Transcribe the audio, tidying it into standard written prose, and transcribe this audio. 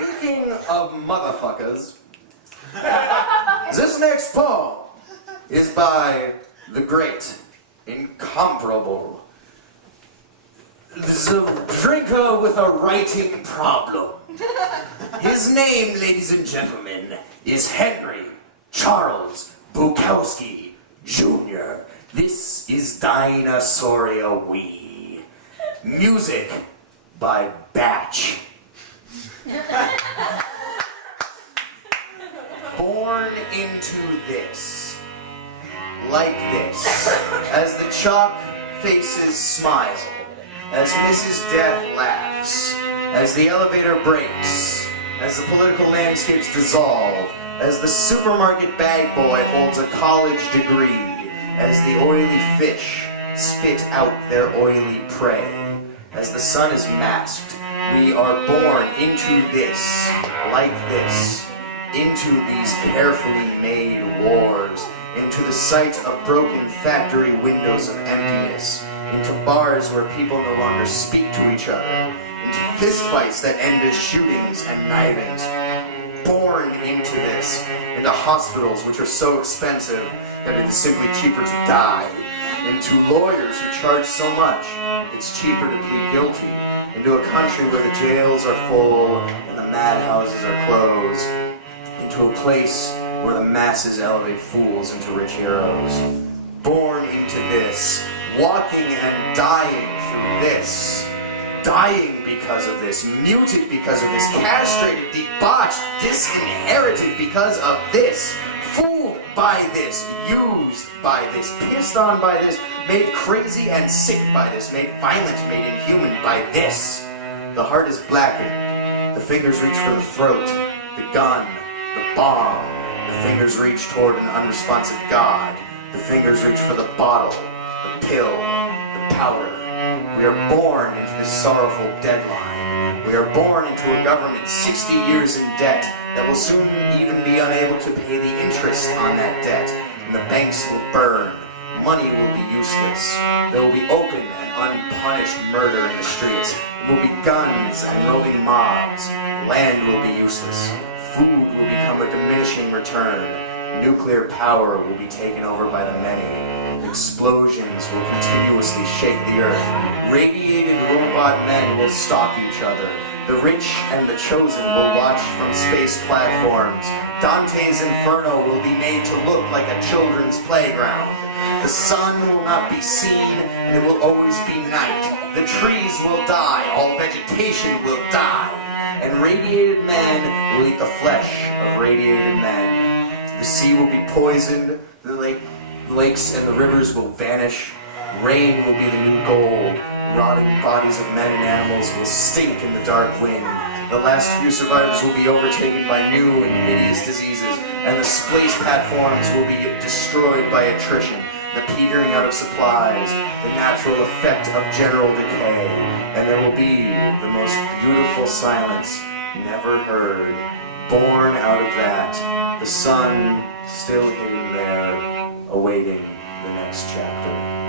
Speaking of motherfuckers, this next poem is by the great, incomparable, the drinker with a writing problem. His name, ladies and gentlemen, is Henry Charles Bukowski, Jr. This is Dinosauria We. Music by Batch. Born into this, like this, as the chalk faces smile, as Mrs. Death laughs, as the elevator breaks, as the political landscapes dissolve, as the supermarket bag boy holds a college degree, as the oily fish spit out their oily prey, as the sun is masked, we are born into this, like this, into these carefully made wars, into the sight of broken factory windows of emptiness, into bars where people no longer speak to each other, into fistfights that end as shootings and knifings. Born into this, into hospitals which are so expensive that it is simply cheaper to die, into lawyers who charge so much it's cheaper to plead guilty, into a country where the jails are full and the madhouses are closed, into a place where the masses elevate fools into rich heroes. Born into this, walking and dying through this, dying because of this, muted because of this, castrated, debauched, disinherited because of this, fooled by this, used by this, pissed on by this, made crazy and sick by this, made violent, made inhuman by this. The heart is blackened, the fingers reach for the throat, the gun, the bomb, the fingers reach toward an unresponsive God, the fingers reach for the bottle, the pill, the powder. We are born into this sorrowful deadline. We are born into a government 60 years in debt that will soon even be unable to pay the interest on that debt, and the banks will burn. Money will be useless. There will be open and unpunished murder in the streets. There will be guns and roving mobs. Land will be useless. Food will become a diminishing return. Nuclear power will be taken over by the many. Explosions will continuously shake the earth. Radiated robot men will stalk each other. The rich and the chosen will watch from space platforms. Dante's Inferno will be made to look like a children's playground. The sun will not be seen, and it will always be night. The trees will die, all vegetation will die, and radiated men will eat the flesh of radiated men. The sea will be poisoned, the lakes and the rivers will vanish, rain will be the new gold, rotting bodies of men and animals will stink in the dark wind. The last few survivors will be overtaken by new and hideous diseases, and the space platforms will be destroyed by attrition, the petering out of supplies, the natural effect of general decay, and there will be the most beautiful silence never heard. Born out of that, the sun still hidden there, awaiting the next chapter.